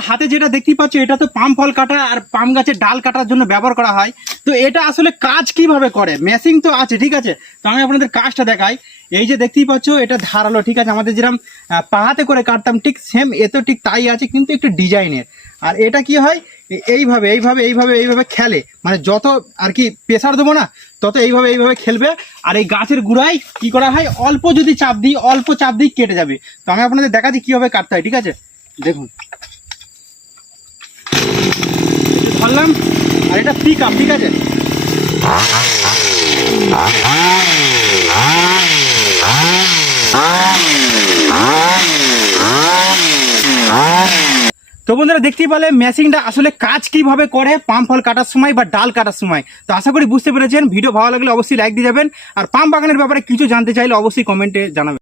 আমার হাতে যেটা দেখতে পাচ্ছ এটা তো পাম ফল কাটা আর পাম গাছের ডাল কাটার জন্য ব্যবহার করা হয়। তো এটা আসলে কাজ কিভাবে করে? মেশিন তো আছে, ঠিক আছে, তো আমি আপনাদের কাজটা দেখাই। এই যে দেখতেই পাচ্ছ এটা ধারালো, ঠিক আছে, আমাদের যেরকম পাহাতে করে কাটতাম ঠিক সেম এ তো ঠিক তাই আছে, কিন্তু একটু ডিজাইনের। আর এটা কি হয়, এইভাবে এইভাবে এইভাবে এইভাবে খেলে, মানে যত আর কি প্রেসার দেবো না তত এইভাবে এইভাবে খেলবে। আর এই গাছের গুড়ায় কি করা হয়, অল্প যদি চাপ দিই, অল্প চাপ দিই কেটে যাবে। তো আমি আপনাদের দেখাচ্ছি কিভাবে কাটতে হয়, ঠিক আছে, দেখুন। ধরলাম, আর এটা পিক আপ, ঠিক আছে। তো বন্ধুরা দেখতেই পেলে মেশিনটা আসলে কাজ কিভাবে করে পাম ফল কাটার সময় বা ডাল কাটার সময়। তো আশা করি বুঝতে পেরেছেন। ভিডিও ভালো লাগলে অবশ্যই লাইক দিয়ে যাবেন, আর পাম বাগানের ব্যাপারে কিছু জানতে চাইলে অবশ্যই কমেন্টে জানাবেন।